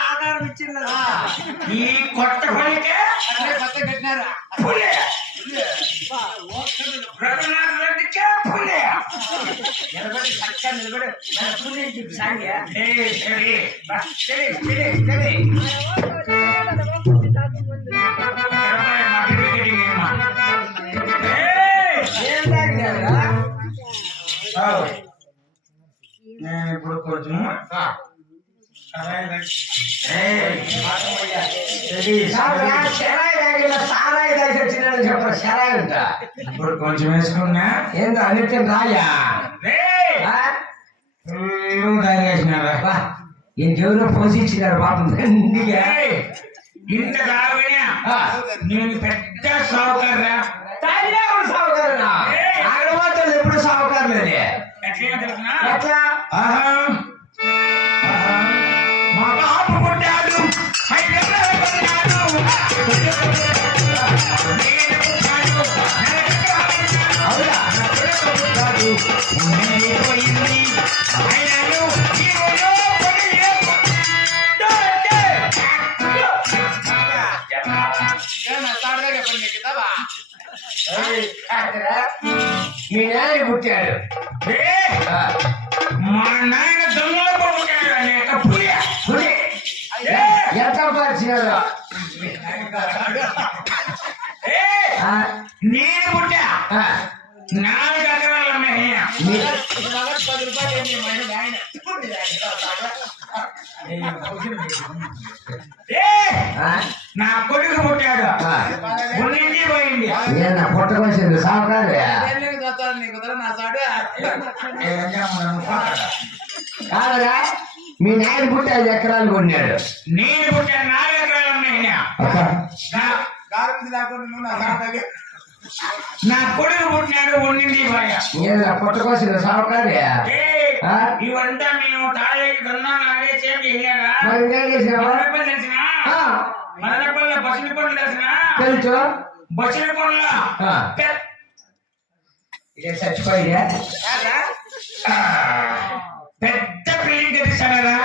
ఆధారం ఇచ్చింది ఈ కొత్త పనికే కొత్త కట్టినారా రఘునాథ్ రెడ్డికే పులే నిలబడి నేను ఇప్పుడు కొంచెం ఇప్పుడు కొంచెం వేసుకున్నా ఏంటో అన్నిటిని రాయా తాగేసినారా ఇంకెవరో పోషించినారు పాపం ఇంత కాకపోయినా నేను పెద్ద సావుకారా సావుకారా ఆడవాళ్ళు ఎప్పుడు సావుకారులేదే ఎట్లా మా బాబు పుట్టాడు పోయింది మీ నాయన పుట్టాడు మా నాయన దొంగల పుట్టాడు అనేక పులి పులి ఎంత పరిచినాడు నేను పుట్టా 4 ఎకరాల నా కొడుకు పుట్టాడు ఉన్నింది పోయింది నా పుట్టకొచ్చింది సాగుతాడు కాదరా మీ నాయన పుట్టి 5 ఎకరాలు కొన్నాడు నేను పుట్టాను 4 ఎకరాలు నా కొడుకు పుట్టినాడు ఉన్నింది పుట్టకొచ్చింది సాగుతాడు ఇవంతా మేము తాళేకి దొన్నాను ఆడేసేమి తెలిసిన మదనపల్లి బసిన పండ్లు తెలుసు బసిన పండ్ల చచ్చిపోయా పెద్ద బిల్డింగ్ తెచ్చారా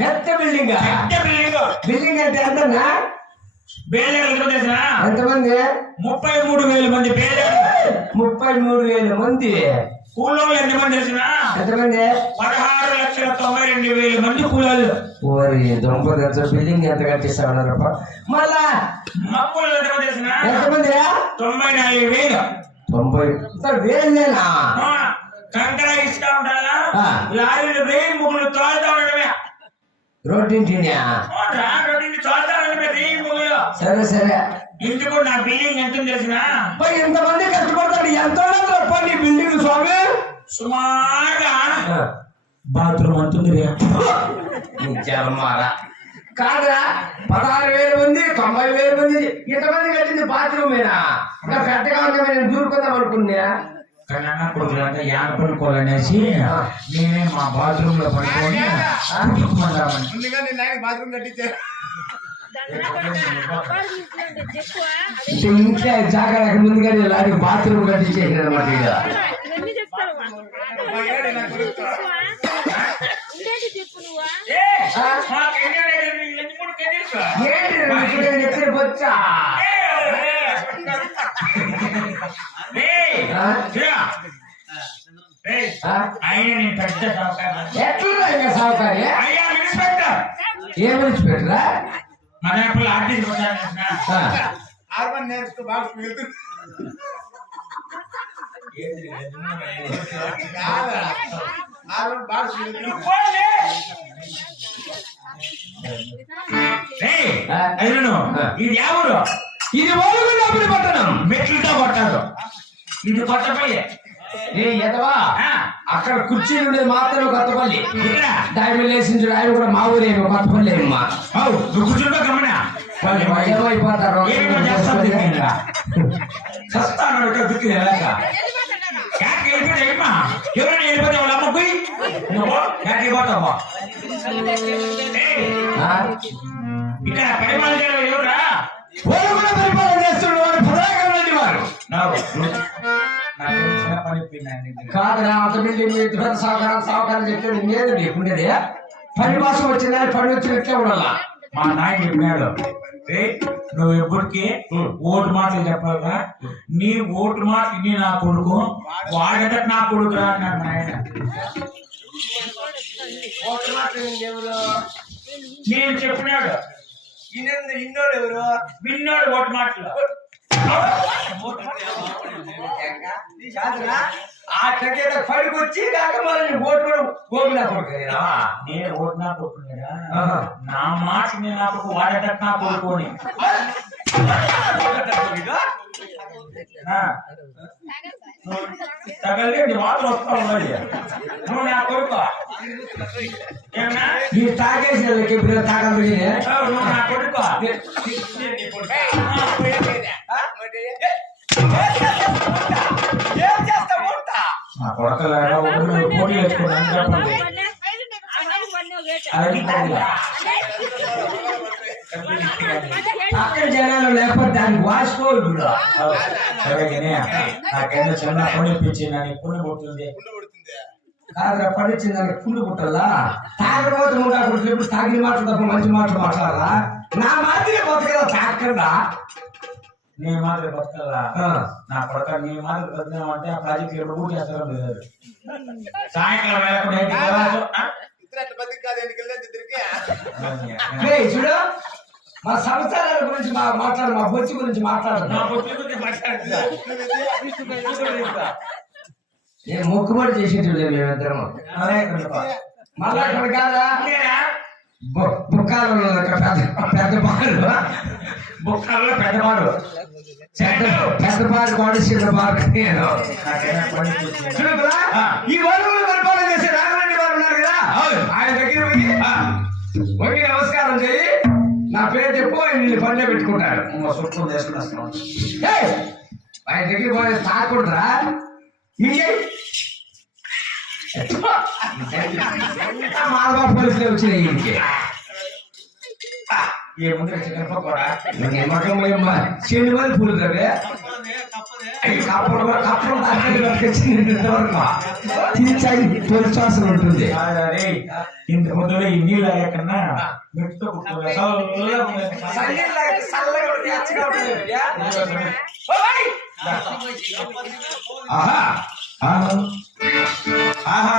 పెద్ద బిల్డింగ్ బిల్డింగ్ అంటే ఎంతనా బేలేరు తెలిసిన ఎంతమంది 33,000 మంది బేలేరు 33,000 మంది కూలోళ్ళు ఎంతమంది తెలిసిన ఎంతమంది 16,92,000 మంది కూలోళ్ళు ఓరి దొంగ తెలుసు బిల్డింగ్ ఎంత కట్టిస్తామన్నారప్ప మళ్ళా మమ్మల్ని ఎంతమంది తెలిసిన ఎంతమంది 94,000 90,000 వేలేనా కంకర ఇస్తా ఉంటానా ఆ. లారీలు వెయ్యి ముగ్గులు తోలుతా ఉండడమే రోడ్డింటినా రోడ్డు తోలుతా ఉండడమే వెయ్యి ముగ్గులు. సరే సరే ఇంటికి నా బిల్డింగ్ ఎంత తెలిసిన ఎంతమంది కష్టపడతాడు ఎంత పని బిల్డింగ్ స్వామి సుమారుగా బాత్రూమ్ అంటుంది జన్మారా కాదురా 16,000 మంది 90,000 మంది ఇంతమంది కట్టింది బాత్రూమ్ మీద ఇంకా పెద్దగా ఉంది నేను దూరుకుందాం అనుకున్నా కన్నా కొడుకులంటే యాన పడుకోవాలనేసి నేనే మా బాత్రూమ్ లో పడుకొని బాత్రూమ్ కట్టించారు ఇంట్లో జాగా ముందుగానే లాడి బాత్రూమ్ కట్టించేసాడు అనమాట ఇక ఎక్కడ వచ్చా ఎట్లా ఇంకా సౌకర్య ఏం విడిచిపెట్టరా ఆర్మన్ నేర్చుకో బాగా వెళ్తుంది ఆర్మన్ బాగా వెళ్తుంది ఇది ఎవరు ఇది ఓలుగుండాపురి పట్టణం మెట్లతో కొట్టారు ఇది కొత్తపల్లి ఎదవా అక్కడ కుర్చీలు ఉండేది మాత్రమే కొత్తపల్లి ఇక్కడ దాని లేచించు ఆయన కూడా మా ఊరేమో కొత్తపల్లి అమ్మా నువ్వు కూర్చుంటా గమన ఏమైపోతారు చస్తాను దుక్కి ఎవరైనా వెళ్ళిపోతే వాళ్ళ అమ్మ పోయి వెళ్ళిపోతావా ఇక్కడ పరిమాణం ఎవరా ఓలుగుండ పరిపాలన చేస్తున్న వారు పదాకం వారు కాదురా అంత బిల్డింగ్ పెద్ద సహకారం చెప్పాడు లేదు నీకుండేది పని కోసం వచ్చిందా పని వచ్చినట్లే ఉండాలా మా నాయన చెప్పినాడు నువ్వు ఎప్పటికీ ఓటు మాటలు చెప్పాలా నీ ఓటు మాట నీ నా కొడుకు వాడట నా కొడుకు రా అన్నాడు నాయన నేను చెప్పినాడు ఇన్నోడు ఎవరు విన్నాడు ఓటు మాటలు ఆ టకేట పడికొచ్చి కాక మళ్ళీ ఓటు గోగులా కొడుకునేనా నేను ఓటు నా కొడుకునేదా నా మాట నేను నాకు వాడట నా కొడుకుని తగలేదు మాటలు వస్తా ఉన్నది నువ్వు నా కొడుకు ఏమన్నా మీరు తాగేసిన ఎప్పుడు తాగదు నువ్వు నా కొడుకు ఏం చేస్తా ఉంటా నా కొడకలాగా పోటీ వేసుకున్నాను చెప్పండి అది అక్కడ జనాలు లేకపోతే దానికి వాసుకోడు సరే కానీ నాకేదో చిన్న పుణ్యం ఇప్పించి నన్ను పుణ్యం పుట్టింది కాదురా పడిచ్చింది దానికి పుండు పుట్టాలా తాగకపోతే ఉంటా ఎప్పుడు తాగిన మాటలు తప్ప మంచి మాటలు మాట్లాడాలా నా మాదిరి బతకదా తాగకుండా నీ మాత్రం బతకల్లా నా కొడక నీ మాత్రం బతికామంటే ఆ ప్రాజెక్ట్ ఎప్పుడు ఊటి చేస్తారో లేదు సాయంకాలం వేళ ఇతర బతికి కాదు ఎందుకు చూడు మా సంవత్సరాల గురించి మాట్లాడు మా బొచ్చి గురించి మాట్లాడు నేను మొక్కుబడి చేసేటోళ్ళే మేమిద్దరం మళ్ళా అక్కడ కాదా బుక్కాలలో పెద్ద పాలు బుక్కల్లో పెద్దవాడు పెద్ద పాలు వాడు చిన్న పాలు నేను ఈ వరువులు పరిపాలన చేసే రాఘవరెడ్డి వారు ఉన్నారు కదా ఆయన దగ్గర పోయి నమస్కారం చేయి నా పేరు చెప్పు ఆయన నిన్ను పనిలో పెట్టుకుంటాడు సుఖం చేసుకుని ఆయన దగ్గర పోయి తాకూడదురా ఇంకే మాలబాబు పోలీసులు వచ్చినాయి ఇంకే ఏముంది చికెన్ పకోడా చెడు మంది పూలు రవే కప్పలు తోలిచాల్సిన ఉంటుంది ఇంత ముందులో ఈ నీళ్ళు లేకన్నా మెట్టుతో ఆహా ఆహా